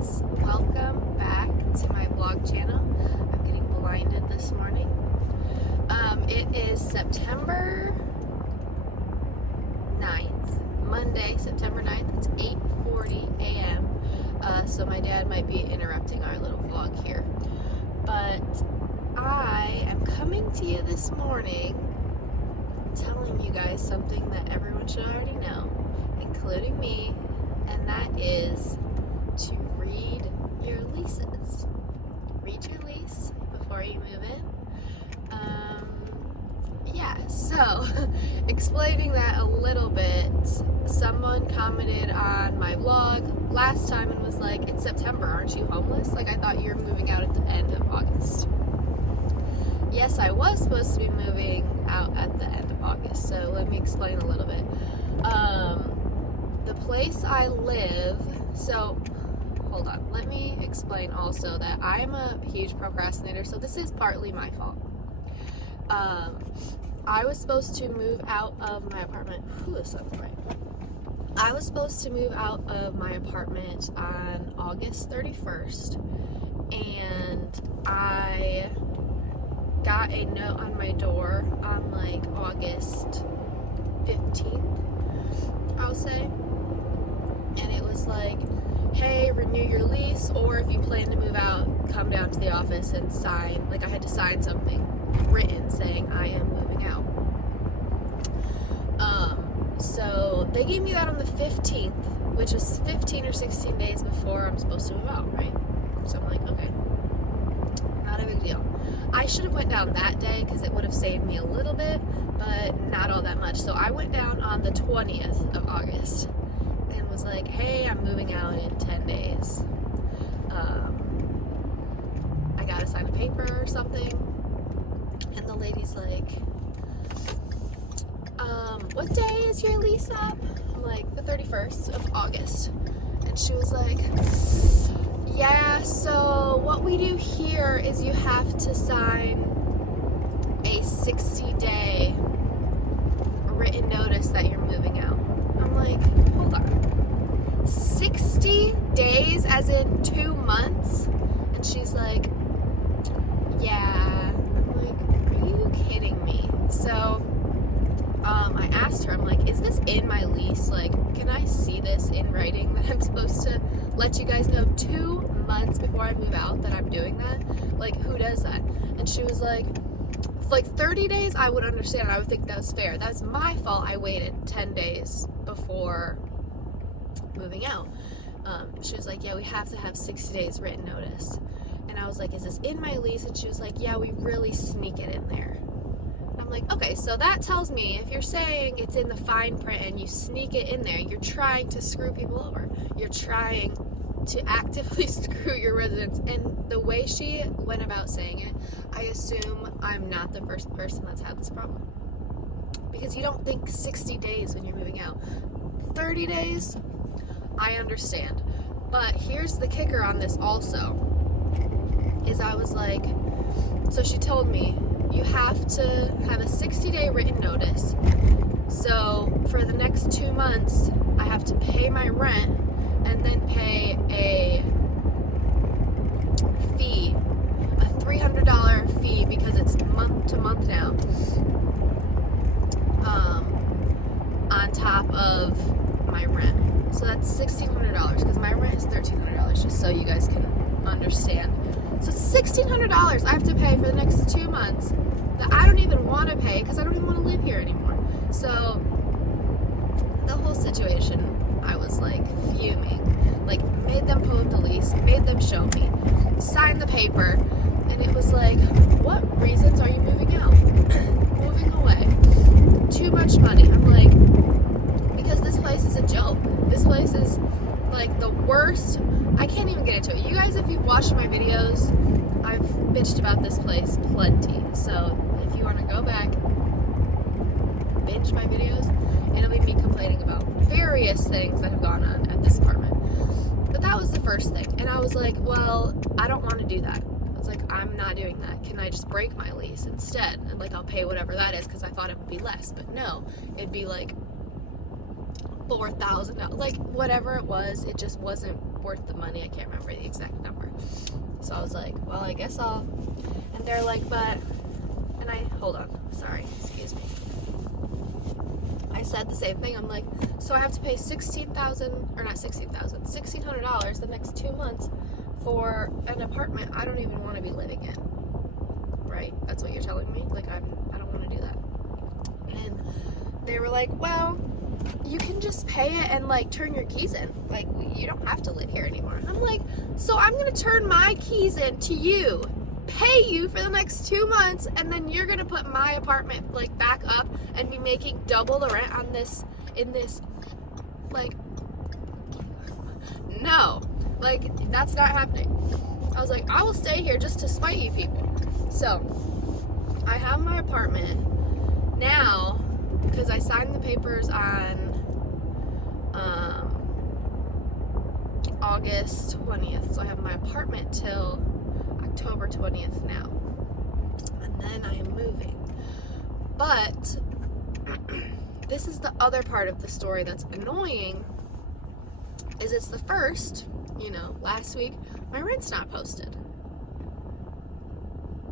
guys, welcome back to my vlog channel. I'm getting blinded this morning. It is September 9th, Monday, September 9th. It's 8:40 a.m. So my dad might be interrupting our little vlog here. But I am coming to you this morning telling you guys something that everyone should already know, including me, and that is to read your leases. Read your lease before you move in. So explaining that a little bit, someone commented on my vlog last time and was like, it's September, aren't you homeless? Like, I thought you were moving out at the end of August. Yes, I was supposed to be moving out at the end of August, so let me explain a little bit. The place I live, so hold on, let me explain also that I'm a huge procrastinator, so this is partly my fault. I was supposed to move out of my apartment. The sun's bright. I was supposed to move out of my apartment on August 31st, and I got a note on my door on like August 15th, I'll say. And it was like, hey, renew your lease, or if you plan to move out, come down to the office and sign. Like, I had to sign something written saying I am moving out. So they gave me that on the 15th, which was 15 or 16 days before I'm supposed to move out, right? So I'm like, okay, not a big deal. I should have went down that day because it would have saved me a little bit, but not all that much. So I went down on the 20th of August and was like, hey, I'm moving out in 10 days. I gotta sign a paper or something. And the lady's like, what day is your lease up? I'm like, the 31st of August. And she was like, yeah, so what we do here is you have to sign a 60-day written notice that you're moving out. I'm like, hold on. 60 days as in 2 months? And she's like, yeah. I'm like, are you kidding me? So I asked her, I'm like, is this in my lease? Like, can I see this in writing that I'm supposed to let you guys know 2 months before I move out that I'm doing that? Like, who does that? And she was like 30 days, I would understand. I would think that was fair. That's my fault. I waited 10 days before moving out. She was like, yeah, we have to have 60 days written notice. And I was like, is this in my lease? And she was like, yeah, we really sneak it in there. I'm like, okay, so that tells me if you're saying it's in the fine print and you sneak it in there, you're trying to screw people over. You're trying to actively screw your residents. And the way she went about saying it, I assume I'm not the first person that's had this problem. Because you don't think 60 days when you're moving out. 30 days, I understand. But here's the kicker on this also, is I was like, so she told me, you have to have a 60-day written notice. So for the next 2 months, I have to pay my rent and then pay a fee, a $300 fee, because it's month to month now, on top of my rent. So that's $1,600, because my rent is $1,300, just so you guys can understand. So $1,600 I have to pay for the next 2 months that I don't even want to pay because I don't even want to live here anymore. So the whole situation, I was like fuming. Like, made them pull up the lease, made them show me, sign the paper, and it was like, what reasons are you moving out? Moving away. Too much money. I'm like, because this place is a joke. This place is like the worst. I can't even get into it. You guys, if you've watched my videos, I've bitched about this place plenty. So if you want to go back, binge my videos, it'll be me complaining about various things that have gone on at this apartment. But that was the first thing. And I was like, well, I don't want to do that. I was like, I'm not doing that. Can I just break my lease instead? And like, I'll pay whatever that is, because I thought it would be less. But no, it'd be like $4,000, like whatever it was, it just wasn't worth the money. I can't remember the exact number. So I was like, well, I guess I'll, and they're like, hold on, sorry, excuse me. I said the same thing. I'm like, so I have to pay $1,600 the next 2 months for an apartment I don't even want to be living in, right? That's what you're telling me? Like, I don't want to do that. And they were like, well, you can just pay it and like turn your keys in. Like, you don't have to live here anymore. And I'm like, so I'm gonna turn my keys in to you, pay you for the next 2 months, and then you're gonna put my apartment like back up and be making double the rent on this, in this, like, no, like, that's not happening. I was like, I will stay here just to spite you people. So I have my apartment now because I signed the papers on August 20th, so I have my apartment till October 20th now, and then I am moving. But this is the other part of the story that's annoying, is it's the first, you know, last week my rent's not posted,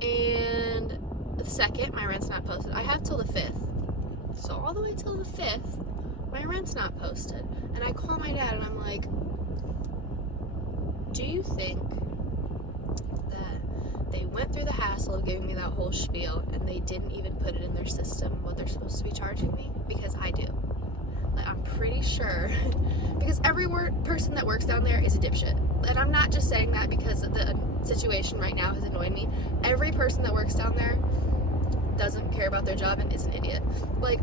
and the second my rent's not posted. I have till the 5th, so all the way till the 5th my rent's not posted. And I call my dad and I'm like, do you think that they went through the hassle of giving me that whole spiel and they didn't even put it in their system what they're supposed to be charging me? Because I do. Like, I'm pretty sure, because every person that works down there is a dipshit. And I'm not just saying that because the situation right now has annoyed me. Every person that works down there doesn't care about their job and is an idiot. Like,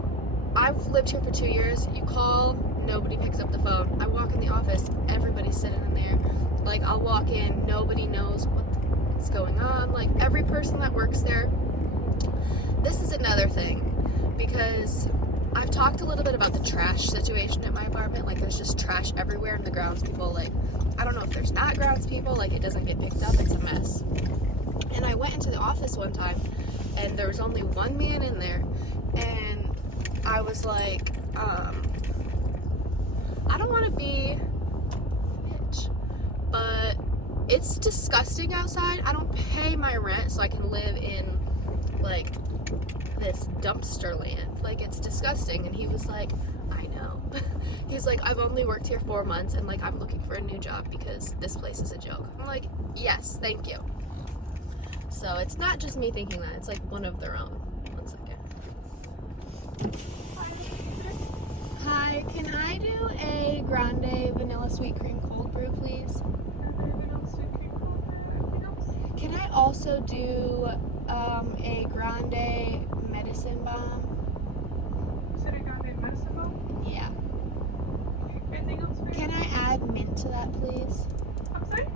I've lived here for 2 years. You call, nobody picks up the phone. I walk in the office, everybody's sitting in there. Like, I'll walk in, nobody knows what's going on. Like, every person that works there. This is another thing, because I've talked a little bit about the trash situation at my apartment. Like, there's just trash everywhere, and the grounds people, like, I don't know if there's not grounds people, like, it doesn't get picked up, it's a mess. And I went into the office one time, and there was only one man in there, and I was like, I don't want to be a bitch, but it's disgusting outside. I don't pay my rent so I can live in, like, this dumpster land. Like, it's disgusting. And he was like, I know. He's like, I've only worked here 4 months, and, like, I'm looking for a new job because this place is a joke. I'm like, yes, thank you. So it's not just me thinking that. It's, like, one of their own. 1 second. Hi, can I do a grande vanilla sweet cream cold brew, please? Can I also do a grande medicine bomb? Is it a grande medicine bomb? Yeah. Anything else? Can I add mint to that, please? I'm sorry?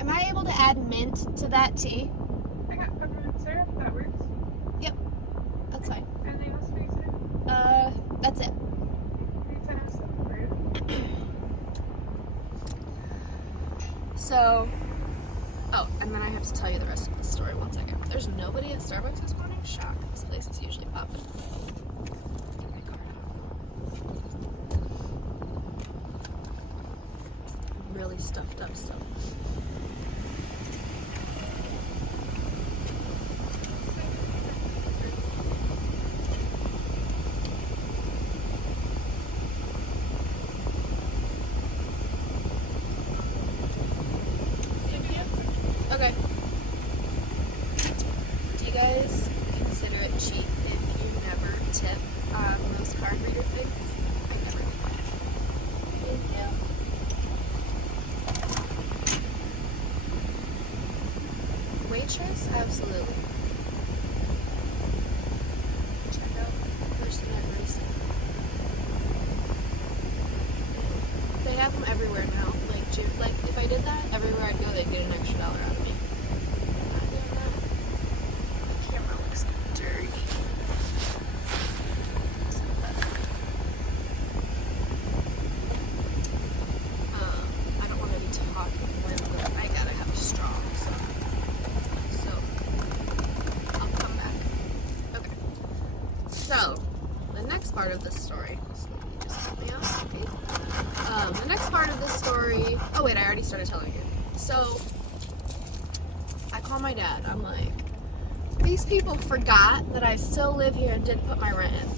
Am I able to add mint to that tea? I got peppermint syrup, that works. Yep, that's fine. Anything else for you today? That's it. So, oh, and then I have to tell you the rest of the story. 1 second. There's nobody at Starbucks this morning? Shock. This place is usually popping. Get my card out. Really stuffed up stuff. Okay. Do you guys consider it cheap if you never tip on those card reader things? I never do. Thank you. Waitress? Absolutely. Check out person at recent. They have them everywhere now. Like, if I did that, everywhere I'd go, they'd get an extra $1 out of me. I'm not doing that. The camera looks dirty. I don't want to be talking when I gotta have a straw, so I'll come back. Okay. So, the next part of this story, so you just help me out, okay? Oh wait, I already started telling you. So I call my dad. I'm like, these people forgot that I still live here and didn't put my rent in.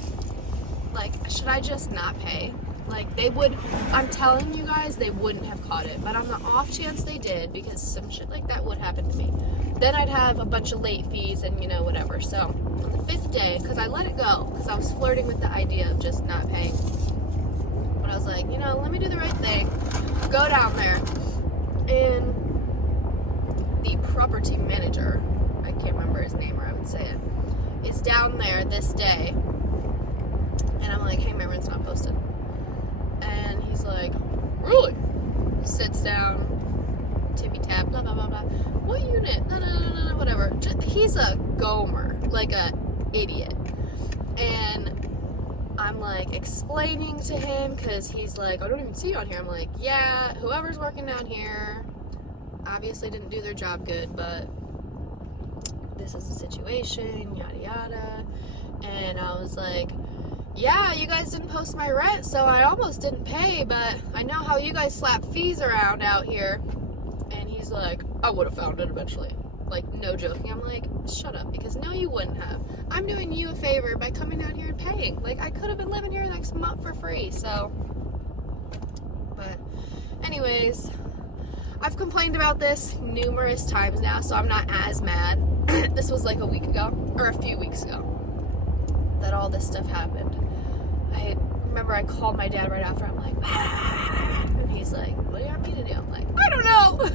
Like, should I just not pay? Like, they would, I'm telling you guys, they wouldn't have caught it. But on the off chance they did, because some shit like that would happen to me, then I'd have a bunch of late fees and, you know, whatever. So on the 5th day, because I let it go, because I was flirting with the idea of just not paying. But I was like, you know, let me do the right thing. Go down there. And the property manager, I can't remember his name or I would say it, is down there this day. And I'm like, hey, my rent's not posted. And he's like, really? Sits down, tippy tap, blah, blah, blah, blah. What unit? No, no, no, no, no, whatever. He's a gomer, like a idiot. And I'm like explaining to him, because he's like, I don't even see you on here. I'm like, yeah, whoever's working down here obviously didn't do their job good, but this is the situation, yada yada. And I was like, yeah, you guys didn't post my rent, so I almost didn't pay, but I know how you guys slap fees around out here. And he's like, I would have found it eventually. Like, no joking. I'm like, shut up, because no, you wouldn't have. I'm doing you a favor by coming out here and paying. Like, I could have been living here next month for free, so. But anyways, I've complained about this numerous times now, so I'm not as mad. This was like a week ago, or a few weeks ago, that all this stuff happened. I remember I called my dad right after. I'm like, and he's like, what do you want me to do? I'm like, I don't know.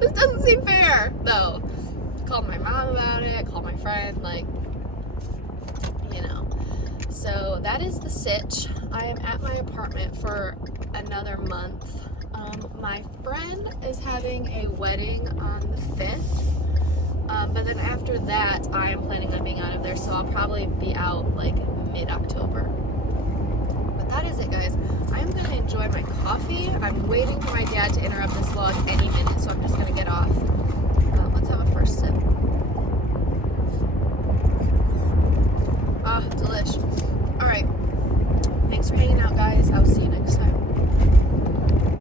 This doesn't seem fair, though. Called my mom about it, called my friend, like, you know. So that is the sitch. I am at my apartment for another month. My friend is having a wedding on the 5th, but then after that, I am planning on being out of there, so I'll probably be out like mid-October. But that is it, guys. I'm going to enjoy my coffee. I'm waiting for my dad to interrupt this vlog any minute, so I'm just going to get off. Let's have a first sip. Ah, delish. All right. Thanks for hanging out, guys. I'll see you next time.